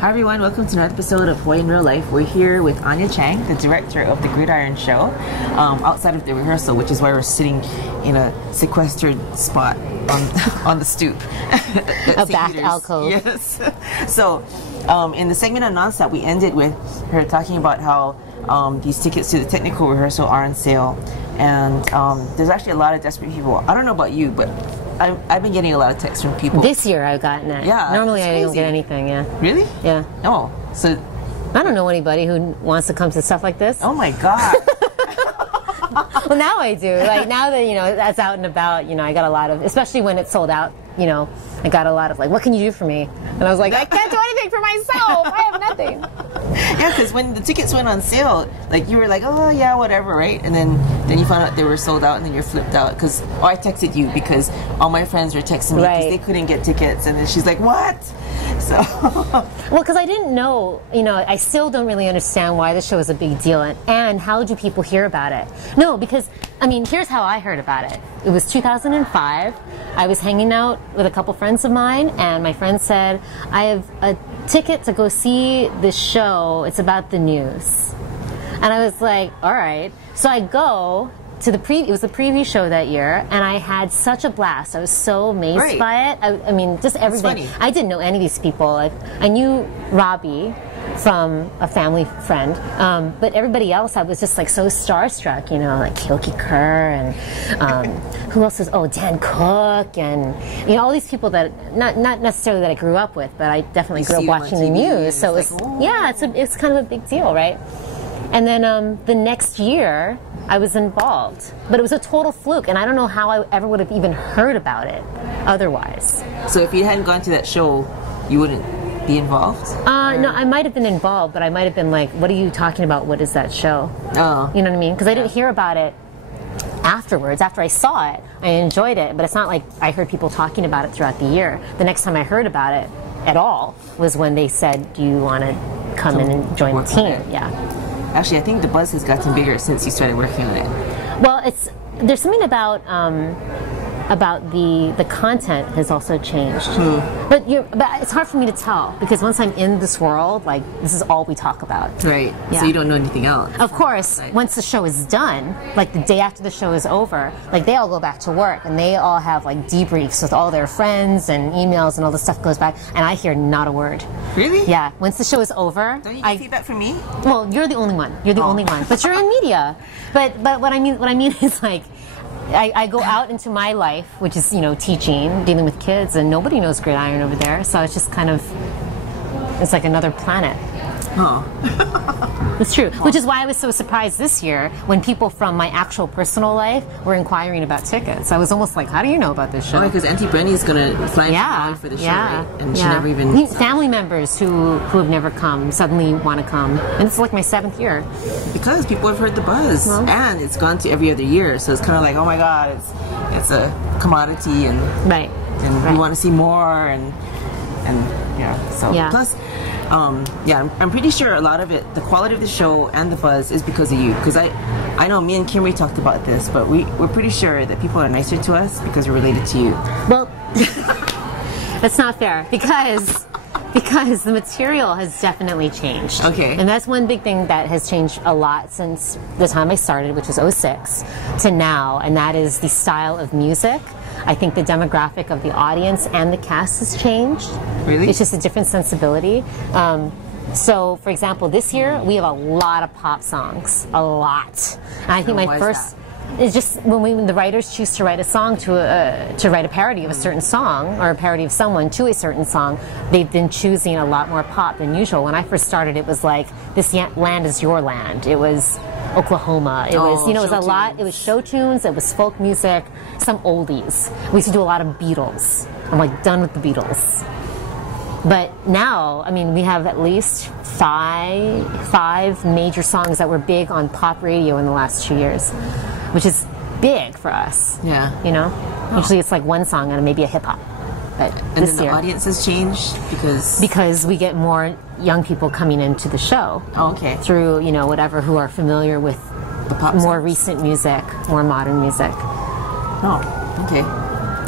Hi everyone, welcome to another episode of Hawaii in Real Life. We're here with Anya Chang, the director of the Gridiron show, outside of the rehearsal, which is why we're sitting in a sequestered spot on the stoop. A back alcove. Yes. So, in the segment on Nonstop, we ended with her talking about how these tickets to the technical rehearsal are on sale, and there's actually a lot of desperate people. I don't know about you, but I've been getting a lot of texts from people. This year I've gotten it. Yeah. Normally I don't get anything, yeah. Really? Yeah. Oh, so... I don't know anybody who wants to come to stuff like this. Oh my God. Well, now I do. Like, now that, that's out and about, I got a lot of, especially when it's sold out, I got a lot of, like, what can you do for me? And I was like, I can't do anything for myself. I have nothing. Yeah, because when the tickets went on sale, like, you were like, oh, yeah, whatever, right? And then you found out they were sold out, and then you're flipped out. Because I texted you because all my friends were texting me because they couldn't get tickets. And then she's like, what? So... Well, because I didn't know, I still don't really understand why the show is a big deal. And how do people hear about it? No, because, here's how I heard about it. It was 2005. I was hanging out with a couple friends of mine, and my friend said, I have a ticket to go see this show. It's about the news. And I was like, all right. So I go to it was the preview show that year, and I had such a blast. I was so amazed by it. I mean, just everything. I didn't know any of these people. I knew Robbie from a family friend, but everybody else I was just like so starstruck, like Kilky Kerr and who else was, Dan Cook, and all these people that not necessarily that I grew up with, but I definitely grew up watching the news. So it's it's kind of a big deal, right? And then the next year I was involved, but it was a total fluke, and I don't know how I ever would have even heard about it otherwise. So if you hadn't gone to that show, you wouldn't be involved? No, I might have been involved, but I might have been like, what are you talking about? What is that show? Oh. You know what I mean? Because I didn't hear about it afterwards. After I saw it, I enjoyed it, but it's not like I heard people talking about it throughout the year. The next time I heard about it at all was when they said, do you want to come in and join the team? Yeah. Actually, I think the buzz has gotten bigger since you started working on it. Well, there's something about the content has also changed. But it's hard for me to tell, because once I'm in this world, like, this is all we talk about. Right. Yeah. So you don't know anything else. Of course, once the show is done, like the day after the show is over, like they all go back to work and they all have like debriefs with all their friends and emails and all this stuff goes back, and I hear not a word. Really? Yeah. Once the show is over, don't you get feedback from me? Well, you're the only one. You're the only one. But you're in media. But what I mean is, like, I go out into my life, which is, teaching, dealing with kids, and nobody knows Gridiron over there. So it's just kind of, it's like another planet. Oh. It's true. Which is why I was so surprised this year when people from my actual personal life were inquiring about tickets. I was almost like, how do you know about this show? Oh, because Auntie Brenny is going to fly in for the show, right? And she never even... Family members who have never come suddenly want to come. And it's like my 7th year. Because people have heard the buzz. And it's gone to every other year. So it's kind of like, oh my God, it's a commodity, and we want to see more, and plus... I'm pretty sure a lot of it, the quality of the show and the buzz, is because of you. Because I know me and Kimberly talked about this, but we're pretty sure that people are nicer to us because we're related to you. Well, that's not fair, because the material has definitely changed. Okay. And that's one big thing that has changed a lot since the time I started, which was 2006, to now, and that is the style of music. I think the demographic of the audience and the cast has changed. Really? It's just a different sensibility. So, for example, this year we have a lot of pop songs. A lot. And I think my first... It's just when the writers choose to write a song to write a parody of a certain song, or a parody of someone to a certain song, they've been choosing a lot more pop than usual. When I first started, it was like, this land is your land. It was Oklahoma. It was, it was a lot. It was show tunes. It was folk music. Some oldies. We used to do a lot of Beatles. I'm like done with the Beatles. But now, we have at least five major songs that were big on pop radio in the last 2 years, which is big for us. Yeah. Usually it's like one song and maybe a hip hop. But and this then year, the audience has changed because we get more young people coming into the show. Oh, okay. Through whatever, who are familiar with the pop more songs. Recent music, more modern music. Oh, okay.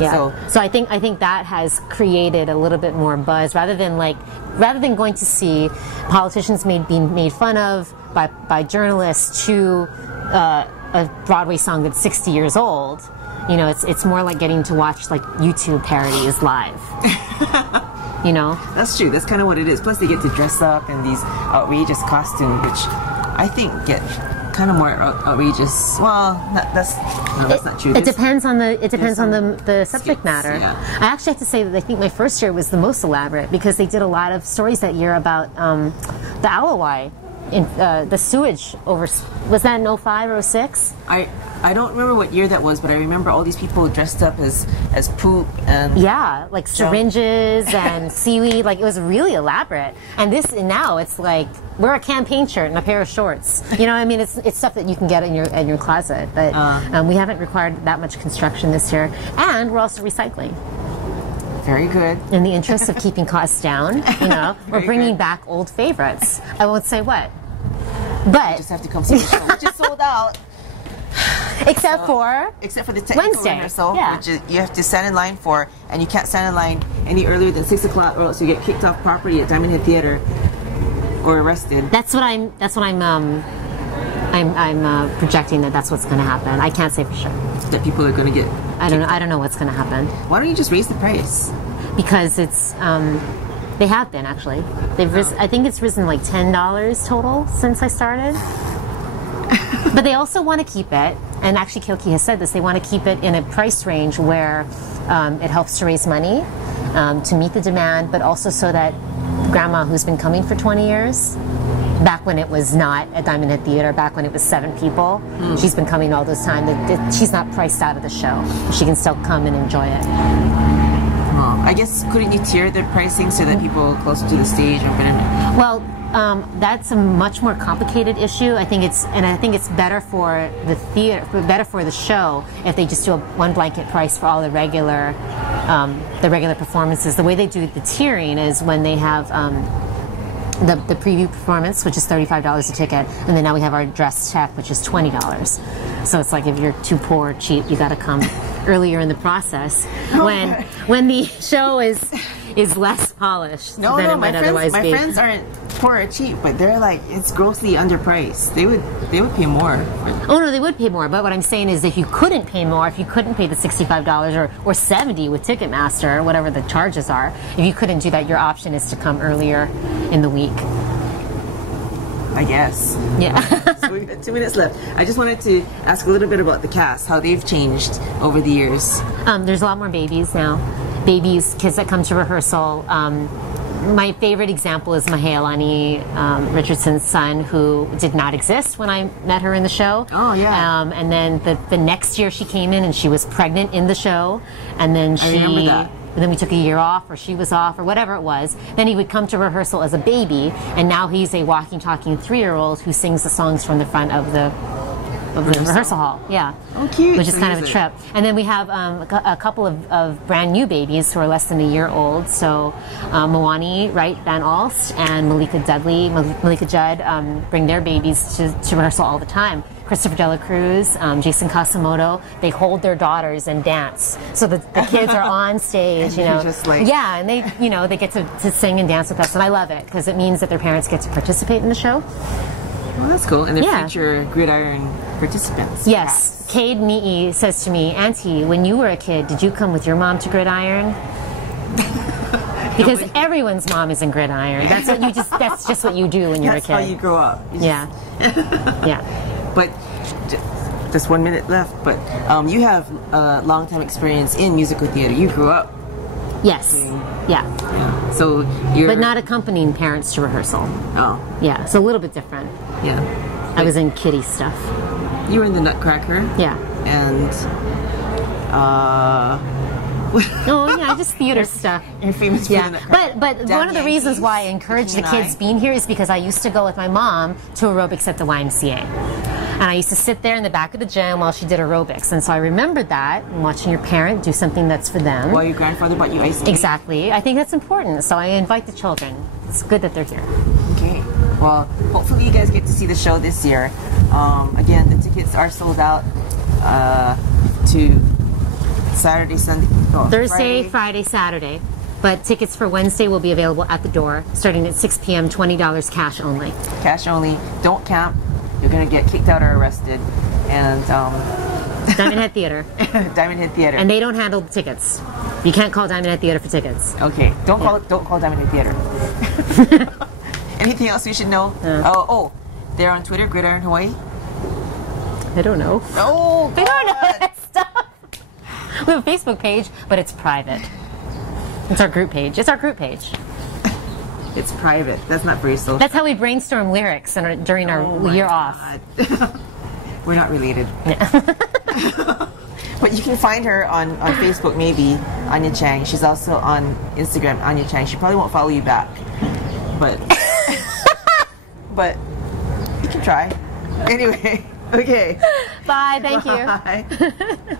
Yeah. So I think that has created a little bit more buzz rather than going to see politicians being made fun of by journalists to a Broadway song that's 60 years old. You know, it's more like getting to watch like YouTube parodies live. You know? That's true. That's kind of what it is. Plus, they get to dress up in these outrageous costumes, which I think get kind of more outrageous. Well, that's not true. It depends on the subject matter. Yeah. I actually have to say that I think my first year was the most elaborate because they did a lot of stories that year about the Alawai. In the sewage was that in 05 or 06? I don't remember what year that was, but I remember all these people dressed up as poop and like syringes and seaweed. Like it was really elaborate. And now it's like wear a campaign shirt and a pair of shorts. You know what I mean? It's stuff that you can get in your closet. But we haven't required that much construction this year, and we're also recycling. Very good. In the interest of keeping costs down, you know, we're bringing back old favorites. I won't say what. But you just have to come see the show, which is sold out. Except for the technical Wednesday. rehearsal, which you have to stand in line for, and you can't stand in line any earlier than 6 o'clock, or else you get kicked off property at Diamond Head Theater or arrested. That's what I'm projecting that's what's going to happen. I can't say for sure that people are going to get. I don't know what's going to happen. Why don't you just raise the price? Because it's. They have been actually. I think it's risen like $10 total since I started. But they also want to keep it, and actually Kilky has said this. They want to keep it in a price range where it helps to raise money to meet the demand, but also so that Grandma, who's been coming for 20 years, back when it was not at Diamond Head Theater, back when it was 7 people, she's been coming all this time. She's not priced out of the show. She can still come and enjoy it. I guess couldn't you tier the pricing so that people closer to the stage are going to? Well, that's a much more complicated issue. I think it's better for the theater, better for the show if they just do one blanket price for all the regular performances. The way they do the tiering is when they have the preview performance, which is $35 a ticket, and then now we have our dress check, which is $20. So it's like if you're too poor or cheap, you got to come earlier in the process when the show is less polished than it might otherwise be. My friends aren't poor or cheap, but they're like, it's grossly underpriced. They would pay more. Oh no, they would pay more. But what I'm saying is, if you couldn't pay more, if you couldn't pay the $65 or $70 with Ticketmaster or whatever the charges are, if you couldn't do that, your option is to come earlier in the week. I guess. Yeah. So we've got 2 minutes left. I just wanted to ask a little bit about the cast, how they've changed over the years. There's a lot more babies now. Kids that come to rehearsal. My favorite example is Mahealani Richardson's son, who did not exist when I met her in the show. Oh, yeah. And then the next year she came in and she was pregnant in the show. And then I remember that. And then we took a year off, or she was off, or whatever it was. Then he would come to rehearsal as a baby, and now he's a walking, talking 3-year-old who sings the songs from the front of the rehearsal hall. Yeah. Oh, cute. Which is kind of a trip. And then we have a couple of brand new babies who are less than a year old. So Moani Wright Van Alst and Malika Judd bring their babies to rehearsal all the time. Christopher Dela Cruz, Jason Kasamoto, they hold their daughters and dance. So the kids are on stage, you know. Just like... Yeah, and they get to sing and dance with us, and I love it because it means that their parents get to participate in the show. Well, that's cool. And they're future Gridiron participants. Yes. Cade Ni'i says to me, Auntie, when you were a kid, did you come with your mom to Gridiron? Because everyone's mom is in Gridiron. That's just what you do when you're a kid. That's how you grow up. Yeah. Yeah. But just 1 minute left. But you have a long time experience in musical theater. You grew up. Yes. Yeah. So you're. But not accompanying parents to rehearsal. Oh. Yeah. It's a little bit different. Yeah. I was in kiddie stuff. You were in the Nutcracker. Yeah. And. Oh yeah, just theater stuff. You're famous for the Nutcracker. But one of the reasons why I encourage the kids being here is because I used to go with my mom to aerobics at the YMCA. And I used to sit there in the back of the gym while she did aerobics. And so I remembered that, and watching your parent do something that's for them. While your grandfather bought you ice cream. Exactly. I think that's important. So I invite the children. It's good that they're here. Okay. Well, hopefully you guys get to see the show this year. Again, the tickets are sold out to Saturday, Sunday. Oh, Thursday, Friday, Saturday. But tickets for Wednesday will be available at the door, starting at 6 p.m., $20 cash only. Cash only. Don't camp. You're going to get kicked out or arrested. And Diamond Head Theater. Diamond Head Theater. And they don't handle the tickets. You can't call Diamond Head Theater for tickets. Okay. Don't call Diamond Head Theater. Anything else you should know? Oh, they're on Twitter, Gridiron Hawaii. I don't know. Oh, I don't know that stuff. We have a Facebook page, but it's private. It's our group page. It's our group page. It's private. That's not very social. That's how we brainstorm lyrics during our year off. We're not related. Yeah. But you can find her on Facebook, maybe, Anya Chang. She's also on Instagram, Anya Chang. She probably won't follow you back. But but you can try. Anyway, okay. Bye, thank you. Bye.